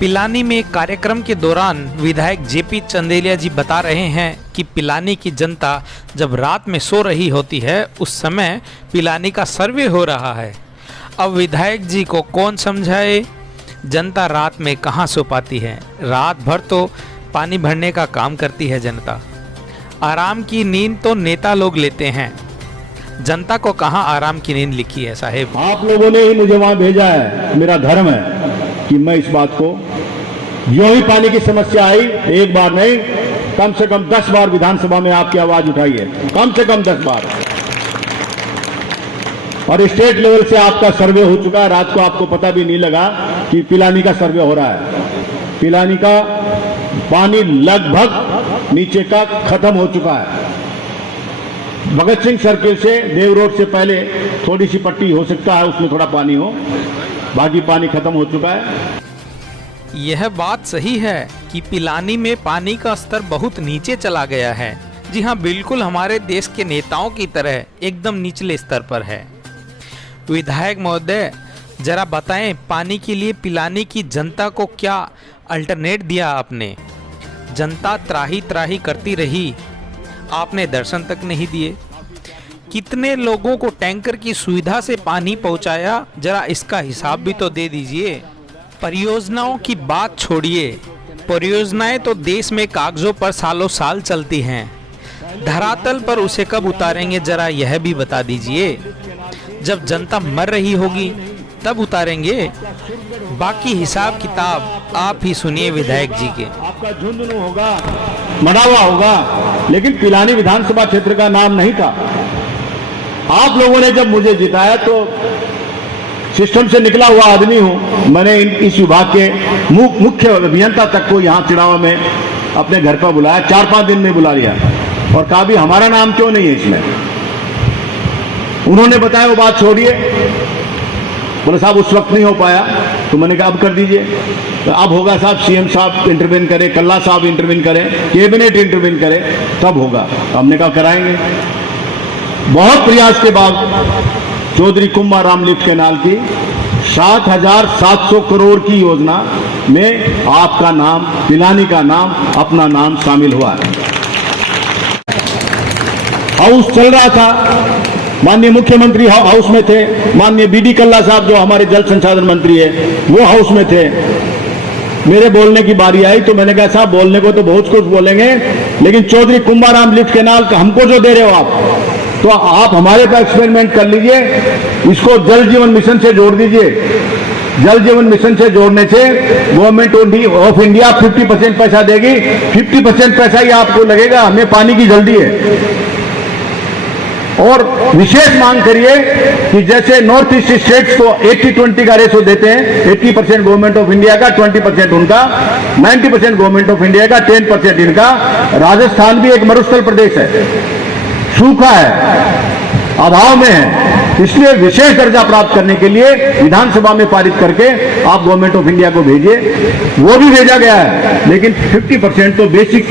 पिलानी में कार्यक्रम के दौरान विधायक जेपी चंदेलिया जी बता रहे हैं कि पिलानी की जनता जब रात में सो रही होती है उस समय पिलानी का सर्वे हो रहा है। अब विधायक जी को कौन समझाए, जनता रात में कहाँ सो पाती है। रात भर तो पानी भरने का काम करती है जनता। आराम की नींद तो नेता लोग लेते हैं, जनता को कहाँ आराम की नींद लिखी है साहेब। आप लोगों ने ही मुझे वहां भेजा है, मेरा धर्म है कि मैं इस बात को, जो ही पानी की समस्या आई, एक बार नहीं कम से कम 10 बार विधानसभा में आपकी आवाज उठाई है, कम से कम 10 बार। और स्टेट लेवल से आपका सर्वे हो चुका है। रात को आपको पता भी नहीं लगा कि पिलानी का सर्वे हो रहा है। पिलानी का पानी लगभग नीचे का खत्म हो चुका है। भगत सिंह सर्किल से देव रोड से पहले थोड़ी सी पट्टी हो सकता है, उसमें थोड़ा पानी हो, बाकी पानी खत्म हो चुका है। यह बात सही है कि पिलानी में पानी का स्तर बहुत नीचे चला गया है। जी हाँ, बिल्कुल हमारे देश के नेताओं की तरह एकदम निचले स्तर पर है। विधायक महोदय, जरा बताएं, पानी के लिए पिलानी की जनता को क्या अल्टरनेट दिया आपने। जनता त्राही त्राही करती रही, आपने दर्शन तक नहीं दिए। कितने लोगों को टैंकर की सुविधा से पानी पहुंचाया, जरा इसका हिसाब भी तो दे दीजिए। परियोजनाओं की बात छोड़िए, परियोजनाएं तो देश में कागजों पर सालों साल चलती हैं, धरातल पर उसे कब उतारेंगे जरा यह भी बता दीजिए। जब जनता मर रही होगी तब उतारेंगे। बाकी हिसाब किताब आप ही सुनिए विधायक जी के। आपका झुंझुनू होगा, मनावा होगा, लेकिन पिलानी विधानसभा क्षेत्र का नाम नहीं था। आप लोगों ने जब मुझे जिताया तो सिस्टम से निकला हुआ आदमी हूं, मैंने इस विभाग के मुख्य अभियंता तक को यहां चिड़ावा में अपने घर पर बुलाया, 4-5 दिन में बुला लिया और कहा भी हमारा नाम क्यों नहीं है इसमें। उन्होंने बताया वो बात छोड़िए, बोले साहब उस वक्त नहीं हो पाया, तो मैंने कहा अब कर दीजिए। तो अब होगा साहब, सीएम साहब इंटरवेन करें, कल्ला साहब इंटरवेन करें, कैबिनेट इंटरवेन करे, तब होगा। हमने कहा कराएंगे। बहुत प्रयास के बाद चौधरी कुंभाराम लिफ्ट कैनाल की 7,700 करोड़ की योजना में आपका नाम, पिलानी का नाम, अपना नाम शामिल हुआ है। हाउस चल रहा था, माननीय मुख्यमंत्री हाउस में थे, माननीय बीडी कल्ला साहब जो हमारे जल संसाधन मंत्री है वो हाउस में थे। मेरे बोलने की बारी आई तो मैंने कहा साहब बोलने को तो बहुत कुछ बोलेंगे, लेकिन चौधरी कुंभाराम लिफ्ट कैनाल का हमको जो दे रहे हो आप, तो आप हमारे पर एक्सपेरिमेंट कर लीजिए, इसको जल जीवन मिशन से जोड़ दीजिए। जल जीवन मिशन से जोड़ने से गवर्नमेंट ऑफ इंडिया 50% पैसा देगी, 50% पैसा ही आपको लगेगा, हमें पानी की जल्दी है। और विशेष मांग करिए कि जैसे नॉर्थ ईस्ट स्टेट्स को 80-20 का रेशो देते हैं, 80% गवर्नमेंट ऑफ इंडिया का, 20% उनका, 90% गवर्नमेंट ऑफ इंडिया का, 10% इनका। राजस्थान भी एक मरुस्थल प्रदेश है, सूखा है, अभाव में है, इसलिए विशेष दर्जा प्राप्त करने के लिए विधानसभा में पारित करके आप गवर्नमेंट ऑफ इंडिया को भेजिए। वो भी भेजा गया है, लेकिन 50% तो बेसिक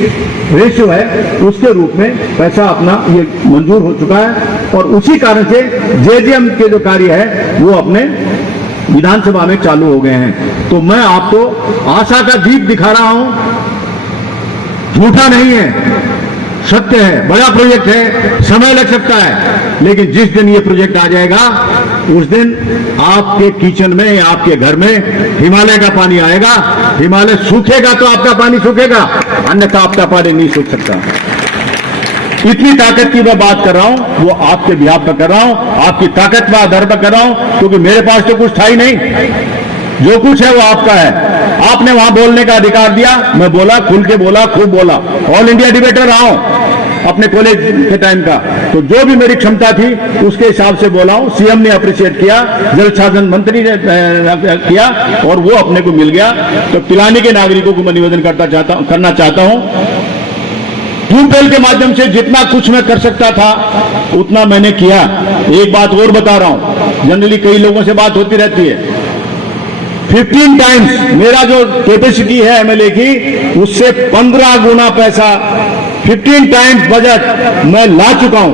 रेशियो है, उसके रूप में पैसा अपना ये मंजूर हो चुका है। और उसी कारण से जेजेएम के जो कार्य है वो अपने विधानसभा में चालू हो गए हैं। तो मैं आपको आशा का दीप दिखा रहा हूं, झूठा नहीं है, सत्य है। बड़ा प्रोजेक्ट है, समय लग सकता है, लेकिन जिस दिन ये प्रोजेक्ट आ जाएगा उस दिन आपके किचन में, आपके घर में हिमालय का पानी आएगा। हिमालय सूखेगा तो आपका पानी सूखेगा, अन्यथा आपका पानी नहीं सूख सकता। इतनी ताकत की मैं बात कर रहा हूं, वो आपके बिहाफ पर कर रहा हूं, आपकी ताकत पर आधार पर कर रहा हूं, क्योंकि मेरे पास तो कुछ था ही नहीं। जो कुछ है वो आपका है। आपने वहां बोलने का अधिकार दिया, मैं बोला, खुल के बोला, खूब बोला। ऑल इंडिया डिबेटर रहा हूं अपने कॉलेज के टाइम का, तो जो भी मेरी क्षमता थी उसके हिसाब से बोला हूं। सीएम ने अप्रिशिएट किया, जल संसाधन मंत्री ने किया, और वो अपने को मिल गया। तो पिलानी के नागरिकों को मैं निवेदन करना चाहता हूं, ट्यूबवेल के माध्यम से जितना कुछ मैं कर सकता था उतना मैंने किया। एक बात और बता रहा हूं, जनरली कई लोगों से बात होती रहती है, 15 टाइम्स मेरा जो कैपेसिटी है एमएलए की, उससे 15 गुना पैसा, 15 टाइम्स बजट मैं ला चुका हूं,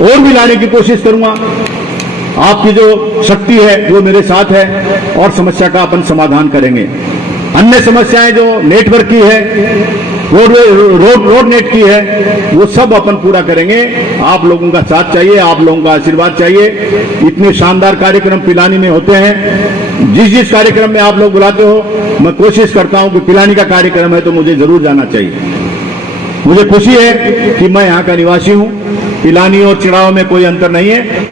और भी लाने की कोशिश करूंगा। आपकी जो शक्ति है वो मेरे साथ है और समस्या का अपन समाधान करेंगे। अन्य समस्याएं जो नेटवर्क की है, रोड नेट की है, वो सब अपन पूरा करेंगे। आप लोगों का साथ चाहिए, आप लोगों का आशीर्वाद चाहिए। इतने शानदार कार्यक्रम पिलानी में होते हैं। जिस कार्यक्रम में आप लोग बुलाते हो, मैं कोशिश करता हूं कि पिलानी का कार्यक्रम है तो मुझे जरूर जाना चाहिए। मुझे खुशी है कि मैं यहाँ का निवासी हूं। पिलानी और चिड़ाव में कोई अंतर नहीं है।